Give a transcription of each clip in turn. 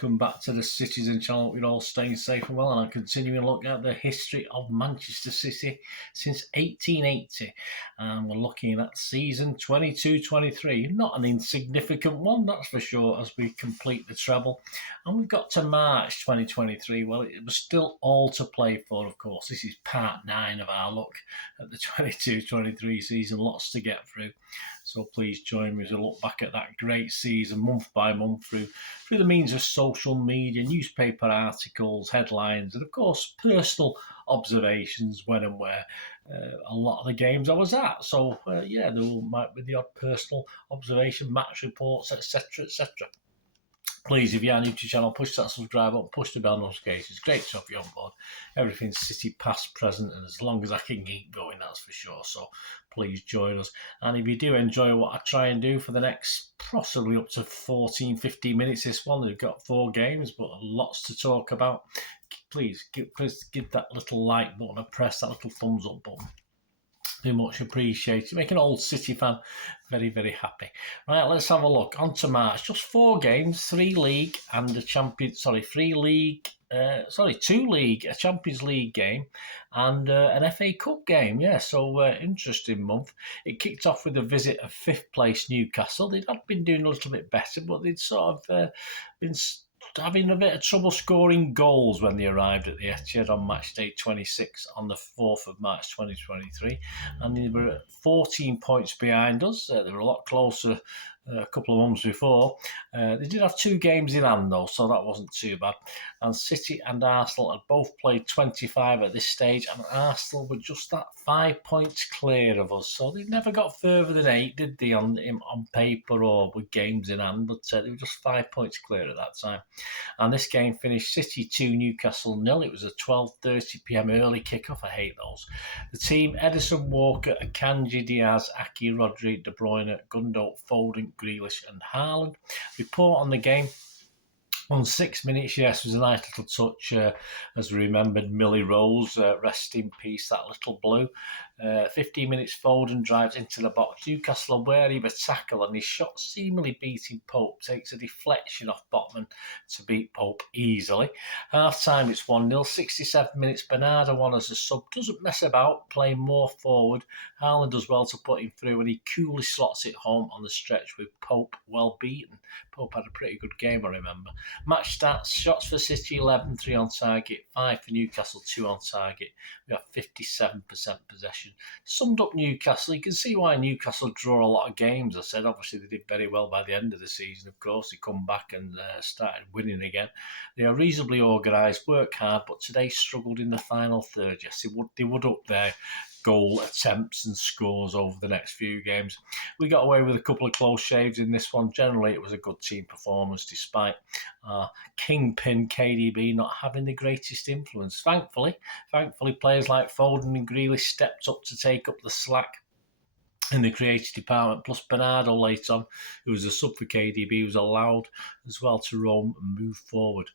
welcome back to the Citizen channel. We're all staying safe and well, and I'm continuing to look at the history of Manchester City since 1880. And we're looking at season 22-23. Not an insignificant one, that's for sure, as we complete the treble. And we've got to March 2023. Well, it was still all to play for, of course. This is part 9 of our look at the 22-23 season. Lots to get through. So please join me as we look back at that great season, month by month, through the means of social media, newspaper articles, headlines, and of course personal observations when and where. A lot of the games I was at. So there might be the odd personal observation, match reports, etc., etc. Please, if you are new to the channel, push that subscribe button, push the bell notifications. Great to have you on board. Everything's City past, present, and as long as I can keep going, that's for sure. So please join us. And if you do enjoy what I try and do for the next possibly up to 14, 15 minutes, this one, we've got 4 games, but lots to talk about. Please give that little like button and press that little thumbs up button. Very much appreciated. Make an old City fan very, very happy. Right, let's have a look. On to March. Just 4 games, 3 league and a two league, a Champions League game and an FA Cup game. Yeah, so interesting month. It kicked off with a visit of 5th place Newcastle. They'd been doing a little bit better, but they'd sort of been having a bit of trouble scoring goals when they arrived at the Etihad on match day 26 on the 4th of March 2023, and they were 14 points behind us. They were a lot closer a couple of months before. They did have 2 games in hand though, so that wasn't too bad. And City and Arsenal had both played 25 at this stage, and Arsenal were just that 5 points clear of us. So they never got further than 8, did they, on paper or with games in hand? But they were just 5 points clear at that time. And this game finished City 2, Newcastle 0. It was a 12:30 p.m. early kickoff. I hate those. The team: Edison, Walker, Akanji, Diaz, Aki, Rodri, De Bruyne, Gundo, Foden, Grealish and Haaland. Report on the game. On 6 minutes, yes, was a nice little touch, as we remembered Millie Rose, rest in peace, that little blue. 15 minutes, Foden drives into the box. Newcastle are wary of a tackle, and his shot seemingly beating Pope takes a deflection off Botman to beat Pope easily. Half time, it's 1-0. 67 minutes, Bernardo won as a sub. Doesn't mess about, playing more forward. Haaland does well to put him through, and he coolly slots it home on the stretch with Pope well beaten. Pope had a pretty good game, I remember. Match stats: shots for City 11, 3 on target, 5 for Newcastle, 2 on target. We have 57% possession. Summed up Newcastle. You can see why Newcastle draw a lot of games. I said obviously they did very well by the end of the season. Of course, they come back and started winning again. They are reasonably organised, work hard, but today struggled in the final third. Yes, they would up their goal attempts and scores over the next few games. We got away with a couple of close shaves in this one. Generally, it was a good team performance despite kingpin KDB not having the greatest influence. Thankfully, players like Foden and Grealish stepped up to take up the slack in the creative department, plus Bernardo later on, who was a sub for KDB, was allowed as well to roam and move forward.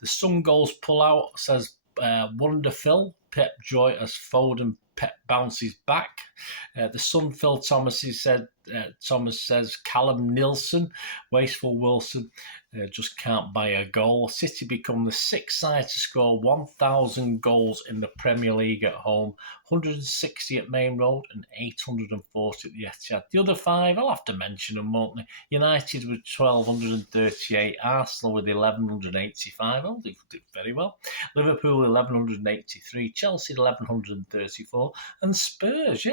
The Sun goals pull out, says Wonder Phil. Pep joy as Foden Pep bounces back. The Sun Phil Thomas says Callum Nilsson, wasteful Wilson, just can't buy a goal. City become the 6th side to score 1,000 goals in the Premier League at home, 160 at Main Road and 840 at the Etihad. The other 5, I'll have to mention them, won't they? United with 1,238, Arsenal with 1,185. Oh, they did very well. Liverpool 1,183, Chelsea 1,134, and Spurs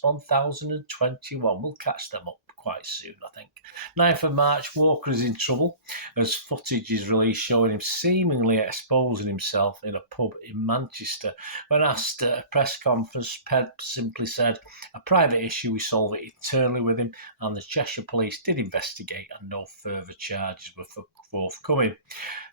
1,021. We'll catch them up quite soon, I think. 9th of March, Walker is in trouble as footage is released showing him seemingly exposing himself in a pub in Manchester. When asked at a press conference, Pep simply said, "A private issue, we solve it internally with him," and the Cheshire Police did investigate and no further charges were forthcoming.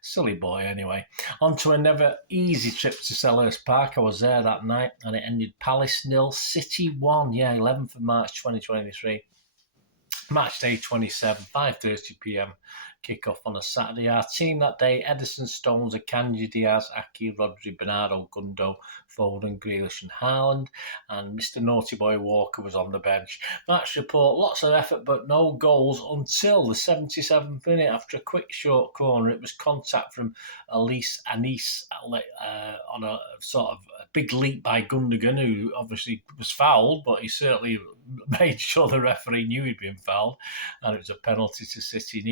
Silly boy anyway. On to a never easy trip to Selhurst Park. I was there that night and it ended Palace 0, City 1. 11th of March 2023. Match day 27, 5:30 p.m. Kick-off on a Saturday. Our team that day: Edison, Stones, Akanji, Diaz, Aki, Rodri, Bernardo, Gundo, Foden, Grealish and Haaland, and Mr. Naughty Boy Walker was on the bench. Match report, lots of effort but no goals until the 77th minute. After a quick short corner, it was contact from Elise Anis on a sort of a big leap by Gundogan, who obviously was fouled, but he certainly made sure the referee knew he'd been fouled, and it was a penalty to City.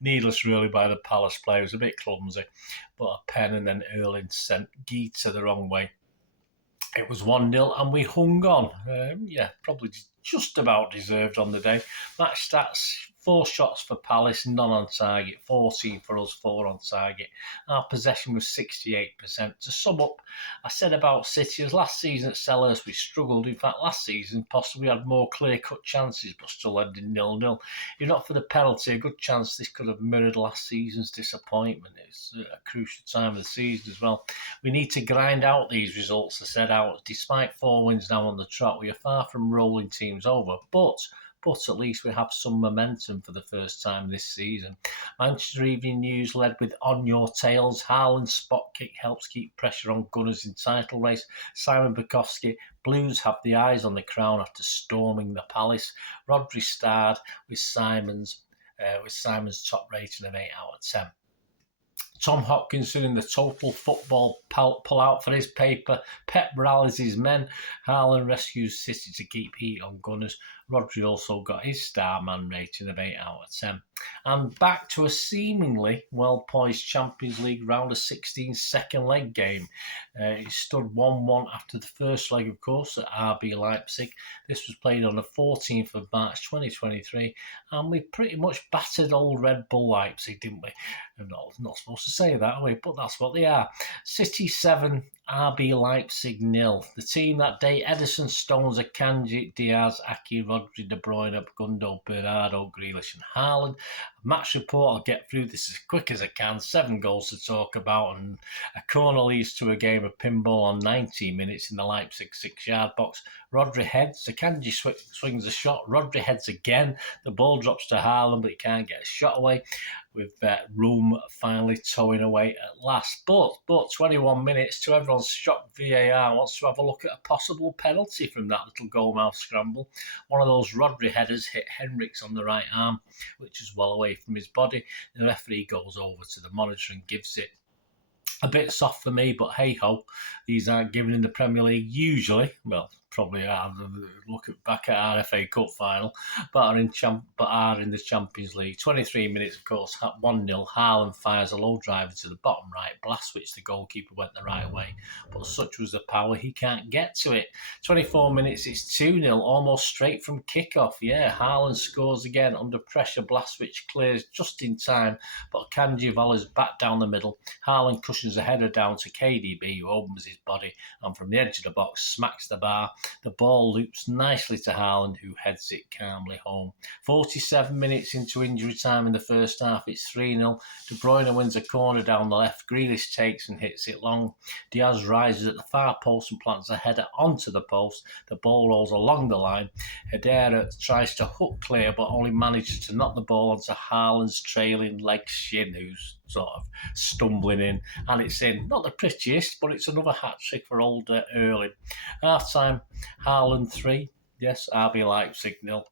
Needless really by the Palace player. It was a bit clumsy, but a pen, and then Erling sent Geeta the wrong way. It was 1-0 and we hung on. Probably just about deserved on the day. Match stats, 4 shots for Palace, none on target, 14 for us, 4 on target. Our possession was 68%. To sum up, I said about City, as last season at Selhurst we struggled. In fact, last season possibly had more clear-cut chances but still ended 0-0. If not for the penalty, a good chance this could have mirrored last season's disappointment. It's a crucial time of the season as well. We need to grind out these results, I said out. Despite 4 wins now on the trot, we are far from rolling teams over, but at least we have some momentum for the first time this season. Manchester Evening News led with On Your Tails. Haaland's spot kick helps keep pressure on Gunners in title race. Simon Bukowski, Blues have the eyes on the crown after storming the Palace. Rodri starred with Simon's top rating of 8 out of 10. Tom Hopkinson in the total football pull-out for his paper. Pep rallies his men. Haaland rescues City to keep heat on Gunners. Rodri also got his star man rating of 8 out of 10. And back to a seemingly well-poised Champions League round of 16 second leg game. It stood 1-1 after the first leg, of course, at RB Leipzig. This was played on the 14th of March 2023, and we pretty much battered old Red Bull Leipzig, didn't we? I'm not supposed to say that, are we? But that's what they are. City 7, RB Leipzig 0. The team that day: Ederson, Stones, Akanji, Diaz, Aki, Rodri, De Bruyne, Gundo, Bernardo, Grealish and Haaland. Match report, I'll get through this as quick as I can. 7 goals to talk about, and a corner leads to a game of pinball on 19 minutes in the Leipzig 6-yard box. Rodri heads, Akanji swings a shot, Rodri heads again, the ball drops to Haaland but he can't get a shot away, with Room finally towing away at last. But 21 minutes, to everyone's shock, VAR wants to have a look at a possible penalty from that little goalmouth scramble. One of those Rodri headers hit Henriks on the right arm, which is well away from his body. The referee goes over to the monitor and gives it. A bit soft for me, but hey-ho, these aren't given in the Premier League usually. Well, probably are. Look back at our FA Cup final, but are in the Champions League. 23 minutes, of course, 1-0. Haaland fires a low driver to the bottom right, blast which the goalkeeper went the right way, but such was the power he can't get to it. 24 minutes, it's 2-0, almost straight from kickoff. Yeah, Haaland scores again under pressure, blast which clears just in time, but Kanji volleys back down the middle. Haaland cushions a header down to KDB, who opens his body and from the edge of the box smacks the bar. The ball loops nicely to Haaland, who heads it calmly home. 47 minutes into injury time in the first half, it's 3-0. De Bruyne wins a corner down the left. Grealish takes and hits it long. Diaz rises at the far post and plants a header onto the post. The ball rolls along the line. Hedera tries to hook clear, but only manages to knock the ball onto Haaland's trailing leg shin, who's sort of stumbling in, and it's in. Not the prettiest, but it's another hat-trick for old Erling. Half-time, Haaland 3, yes, RB Leipzig 0.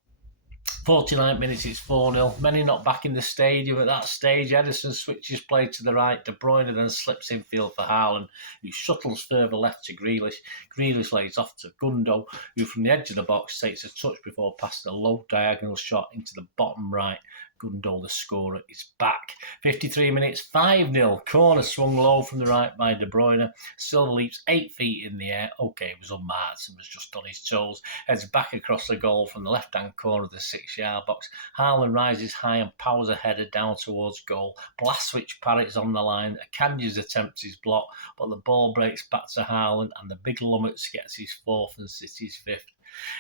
49 minutes, it's 4-0. Many not back in the stadium at that stage. Ederson switches play to the right. De Bruyne then slips infield for Haaland, who shuttles further left to Grealish. Grealish lays off to Gundo, who from the edge of the box takes a touch before passing a low diagonal shot into the bottom right. Gundo, the scorer, is back. 53 minutes, 5-0. Corner swung low from the right by De Bruyne. Silva leaps 8 feet in the air. Okay, it was unmarked and was just on his toes. Heads back across the goal from the left-hand corner of the 6-yard box. Haaland rises high and powers a header down towards goal. Blaswich parrots on the line. Akanji's attempt is blocked, but the ball breaks back to Haaland, and the big Lummets gets his 4th and City's 5th.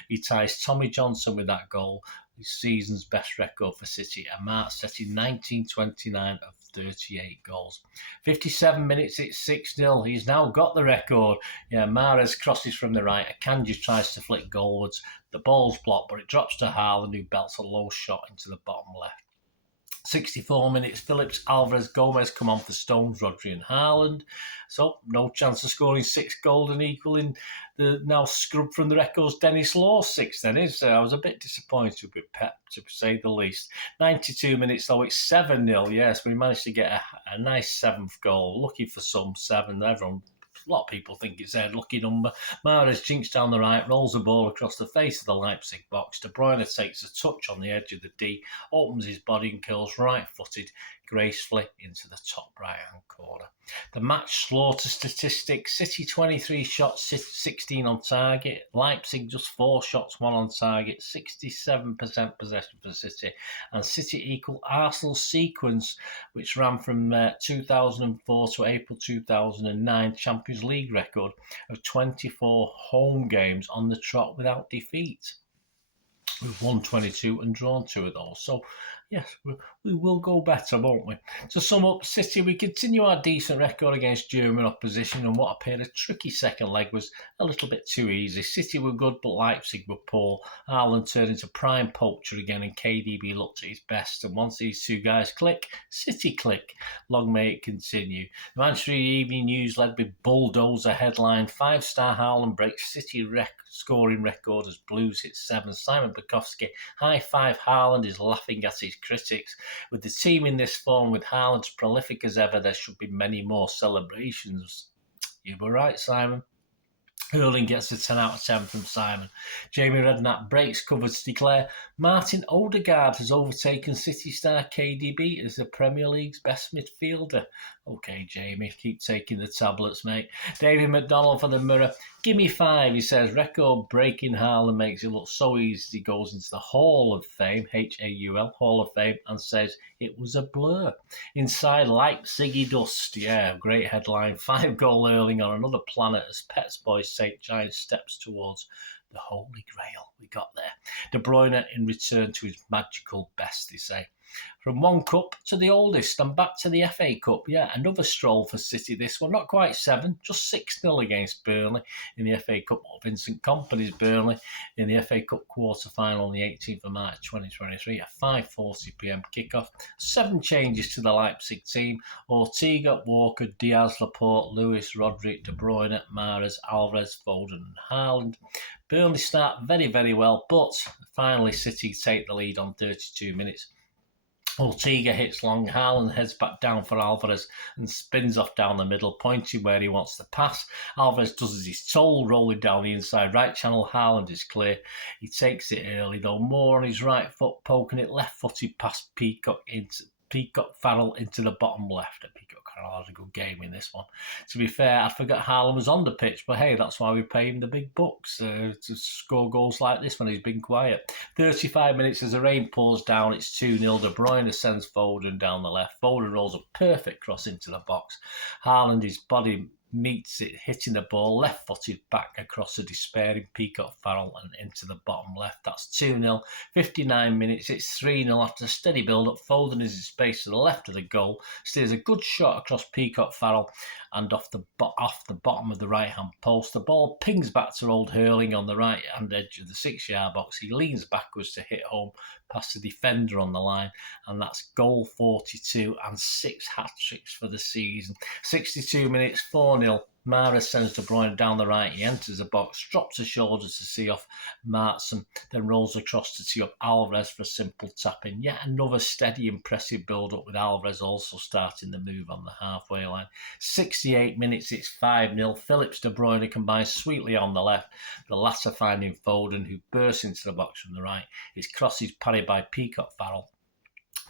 He ties Tommy Johnson with that goal, his season's best record for City, and Marc setting 1929 of 38 goals. 57 minutes, it's 6-0. He's now got the record. Yeah, Mahrez crosses from the right. Akanji tries to flick goalwards. The ball's blocked, but it drops to Haaland, who belts a low shot into the bottom left. 64 minutes, Phillips, Alvarez, Gomez come on for Stones, Rodri and Haaland. So no chance of scoring 6 goals and equaling the now scrubbed from the records Dennis Law's 6 then is. I was a bit disappointed with Pep, to say the least. 92 minutes though, it's 7-0, yes, we managed to get a nice 7th goal. Lucky for some, 7, everyone. A lot of people think it's their lucky number. Mahrez jinks down the right, rolls the ball across the face of the Leipzig box. De Bruyne takes a touch on the edge of the D, opens his body and curls right-footed gracefully into the top right-hand corner. The match slaughter statistics: City 23 shots, 16 on target. Leipzig just 4 shots, 1 on target. 67% possession for City. And City equal Arsenal's sequence, which ran from 2004 to April 2009 Champions League record of 24 home games on the trot without defeat. We've won 22 and drawn 2 of those. So, yes, we will go better, won't we? To sum up, City, we continue our decent record against German opposition, and what appeared a tricky second leg was a little bit too easy. City were good, but Leipzig were poor. Haaland turned into prime poacher again, and KDB looked at his best. And once these two guys click, City click. Long may it continue. The Manchester Evening News led with bulldozer headline: 5-star Haaland breaks City scoring record as Blues hit 7. Simon Bukowski, high five Haaland, is laughing at his critics. With the team in this form, with Haaland prolific as ever, there should be many more celebrations. You were right, Simon. Hurling gets a 10 out of 10 from Simon. Jamie Redknapp breaks cover to declare Martin Odegaard has overtaken City star KDB as the Premier League's best midfielder. Okay, Jamie, keep taking the tablets, mate. David McDonald for the Mirror. Give me 5, he says. Record-breaking Haaland makes it look so easy. He goes into the Hall of Fame, H-A-U-L, Hall of Fame, and says it was a blur. Inside Leipzig dust. Yeah, great headline. 5-goal Erling on another planet as Pet's boy St. Giant steps towards the Holy Grail. We got there. De Bruyne in return to his magical best, they say. From one cup to the oldest and back to the FA Cup. Yeah, another stroll for City this one. Not quite 7, just 6-0 against Burnley in the FA Cup. Vincent Kompany's Burnley in the FA Cup quarter-final on the 18th of March 2023 at 5:40pm kickoff. 7 changes to the Leipzig team. Ortega, Walker, Diaz, Laporte, Lewis, Rodri, De Bruyne, Mahrez, Alvarez, Foden and Haaland. Burnley start very, very well, but finally City take the lead on 32 minutes. Ortega hits long, Haaland heads back down for Alvarez and spins off down the middle, pointing where he wants to pass. Alvarez does as he's told, rolling down the inside right channel. Haaland is clear. He takes it early, though, more on his right foot, poking it left-footed past Peacock Farrell into the bottom left. Peacock Farrell had a good game in this one. To be fair, I forgot Haaland was on the pitch, but hey, that's why we pay him the big bucks to score goals like this when he's been quiet. 35 minutes as the rain pours down, it's 2-0. De Bruyne sends Foden down the left. Foden rolls a perfect cross into the box. Haaland, his body meets it, hitting the ball left-footed back across the despairing Peacock Farrell and into the bottom left. That's 2-0. 59 minutes, it's 3-0 after a steady build-up. Foden is in space to the left of the goal, steers a good shot across Peacock Farrell and off the bottom of the right-hand post. The ball pings back to old Hurling on the right-hand edge of the 6-yard box. He leans backwards to hit home past the defender on the line, and that's goal 42 and 6 hat-tricks for the season. 62 minutes, 4-0. Mahrez sends De Bruyne down the right. He enters the box, drops his shoulders to see off Martson, then rolls across to see up Alvarez for a simple tap-in. Yet another steady, impressive build-up with Alvarez also starting the move on the halfway line. 68 minutes, it's 5-0. Phillips, De Bruyne combine sweetly on the left, the latter finding Foden, who bursts into the box from the right. His cross is parried by Peacock Farrell.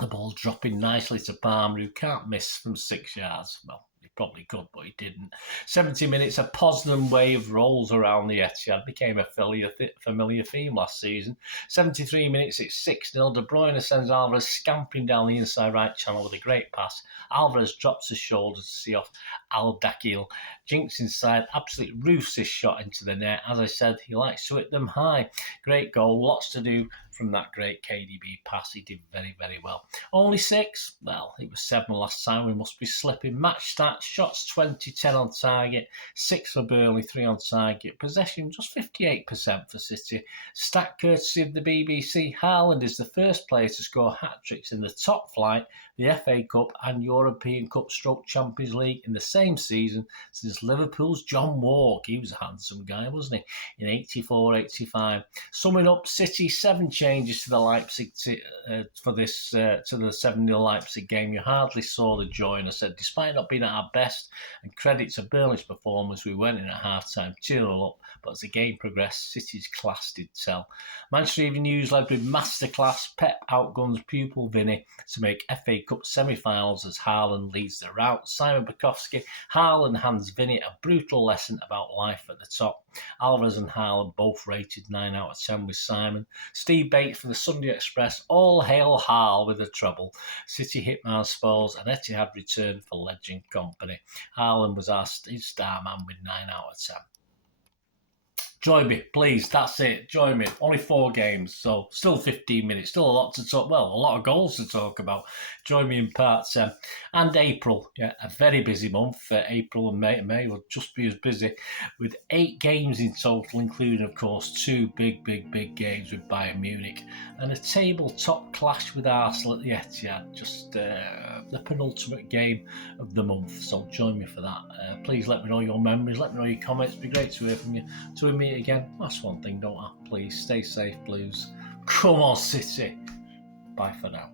The ball dropping nicely to Palmer, who can't miss from 6 yards. Well, probably could, but he didn't. 70 minutes, a Poznan wave rolls around the Etihad. Became a familiar theme last season. 73 minutes, it's 6-0. De Bruyne sends Alvarez scampering down the inside right channel with a great pass. Alvarez drops his shoulders to see off Al-Dakil. Jinks inside, absolutely roofs his shot into the net. As I said, he likes to hit them high. Great goal, lots to do from that great KDB pass. He did very, very well. Only 6? Well, it was 7 last time. We must be slipping. Match stats, shots 20, 10 on target, 6 for Burnley, 3 on target. Possession just 58% for City. Stat courtesy of the BBC, Haaland is the first player to score hat-tricks in the top flight, the FA Cup and European Cup / Champions League in the same season since Liverpool's John Walk. He was a handsome guy, wasn't he? In 84-85. Summing up, City 7 changes to the Leipzig to the 7-0 Leipzig game. You hardly saw the joy, and I said, despite not being at our best, and credit to Burnley's performance, we went in at half-time 2-0 up, but as the game progressed, City's class did tell. Manchester Evening News led with masterclass. Pep outguns pupil Vinny to make FA Cup semi-finals as Haaland leads the rout. Simon Bukowski, Haaland hands Vinny a brutal lesson about life at the top. Alvarez and Haaland both rated 9 out of 10 with Simon. Steve Bates for the Sunday Express, all hail Hal with a treble. City hitman spoils and Etihad returned for legend company. Haaland was our star man with 9 out of 10. Join me, please. That's it. Join me. Only 4 games, so still 15 minutes. Still a lot to talk. Well, a lot of goals to talk about. Join me in part 10. And April, yeah, a very busy month. April and May will just be as busy, with 8 games in total, including, of course, 2 big games with Bayern Munich and a tabletop clash with Arsenal at the Etihad. Just the penultimate game of the month. So join me for that. Please let me know your memories. Let me know your comments. It'd be great to hear from you. To meet again. That's one thing, don't I? Please stay safe, Blues. Come on, City. Bye for now.